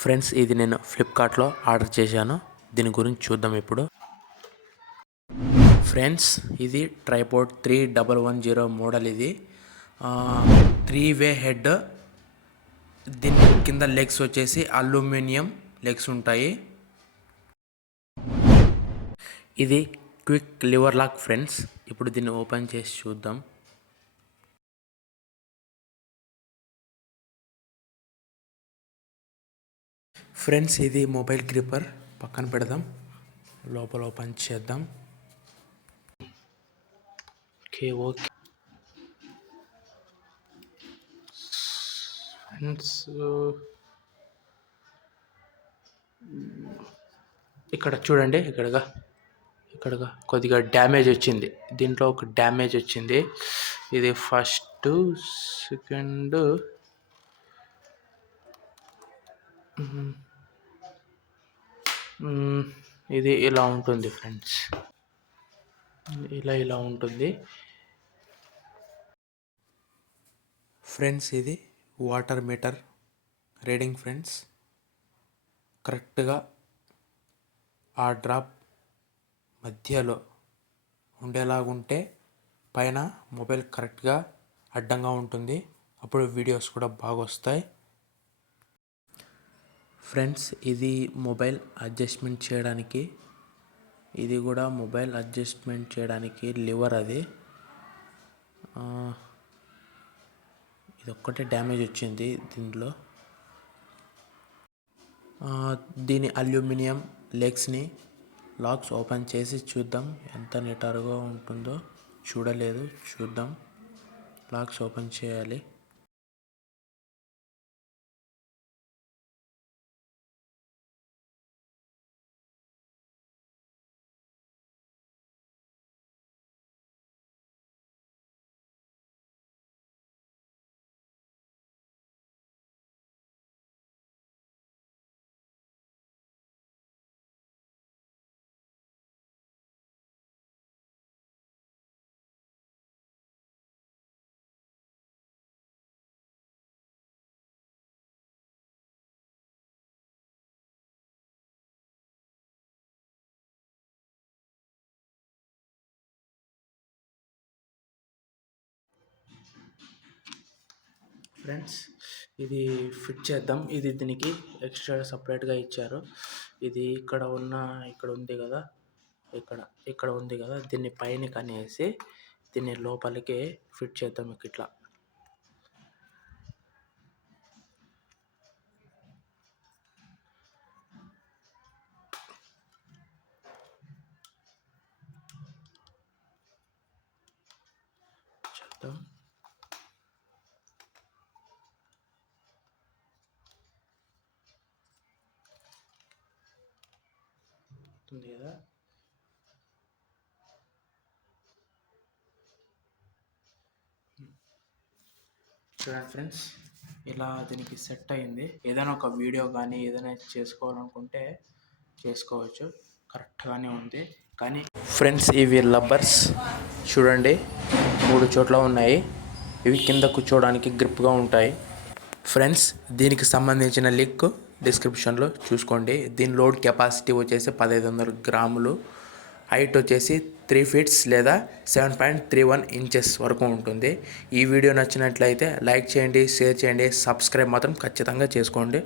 Friends, ఇది నేను ఫ్లిప్కార్ట్లో ఆర్డర్ చేశాను. దీని గురించి చూద్దాం ఇప్పుడు. ఫ్రెండ్స్, ఇది ట్రైపాడ్ 3110 మోడల్. ఇది 3-వే హెడ్. దీని కింద లెగ్స్ వచ్చేసి అల్యూమినియం లెగ్స్ ఉంటాయి. ఇది క్విక్ లివర్ లాక్ ఫ్రెండ్స్. ఇప్పుడు దీన్ని ఓపెన్ చేసి చూద్దాం. ఫ్రెండ్స్, ఇది మొబైల్ గ్రిప్పర్. పక్కన పెడదాం, లోపల ఓపెన్ చేద్దాం. ఓకే ఫ్రెండ్స్, ఇక్కడ చూడండి. ఇక్కడగా కొద్దిగా డ్యామేజ్ వచ్చింది. దీంట్లో ఒక డ్యామేజ్ వచ్చింది. ఇది ఫస్ట్, సెకండ్, ఇది ఇలా ఉంటుంది ఫ్రెండ్స్. ఇలా ఉంటుంది ఫ్రెండ్స్. ఇది వాటర్ మీటర్ రీడింగ్ ఫ్రెండ్స్. కరెక్ట్గా ఆ డ్రాప్ మధ్యలో ఉండేలాగుంటే పైన మొబైల్ కరెక్ట్గా అడ్డంగా ఉంటుంది. అప్పుడు వీడియోస్ కూడా బాగా వస్తాయి ఫ్రెండ్స్. ఇది మొబైల్ అడ్జస్ట్మెంట్ చేయడానికి, ఇది కూడా మొబైల్ అడ్జస్ట్మెంట్ చేయడానికి లివర్. అది ఇది ఒక్కటే డ్యామేజ్ వచ్చింది దీంట్లో. దీని అల్యూమినియం లెగ్స్ని లాక్స్ ఓపెన్ చేసి చూద్దాం ఎంత నిటారుగా ఉంటుందో. చూడలేదు, చూద్దాం. లాక్స్ ఓపెన్ చేయాలి. ఫ్రెండ్స్, ఇది ఫిట్ చేద్దాం. ఇది దీనికి ఎక్స్ట్రా సపరేట్గా ఇచ్చారు. ఇది ఇక్కడ ఉంది కదా, ఇక్కడ ఉంది కదా, దీన్ని పైన కనేసి దీన్ని లోపలికి ఫిట్ చేద్దాం. ఇట్లా చేద్దాం. ఉంది కదా. చూడండి ఫ్రెండ్స్, ఇలా దీనికి సెట్ అయింది. ఏదైనా ఒక వీడియో కానీ ఏదైనా చేసుకోవాలనుకుంటే చేసుకోవచ్చు. కరెక్ట్గానే ఉంది. కానీ ఫ్రెండ్స్, ఇవి లబ్బర్స్ చూడండి, 3 చోట్ల ఉన్నాయి. ఇవి కింద కూర్చోవడానికి గ్రిప్గా ఉంటాయి ఫ్రెండ్స్. దీనికి సంబంధించిన లింక్ డిస్క్రిప్షన్లో చూసుకోండి. దీని లోడ్ కెపాసిటీ వచ్చేసి 1500 గ్రాములు. హైట్ వచ్చేసి 3 ఫీట్స్ లేదా 7.31 ఇంచెస్ వరకు ఉంటుంది. ఈ వీడియో నచ్చినట్లయితే లైక్ చేయండి, షేర్ చేయండి, సబ్స్క్రైబ్ మాత్రం ఖచ్చితంగా చేసుకోండి.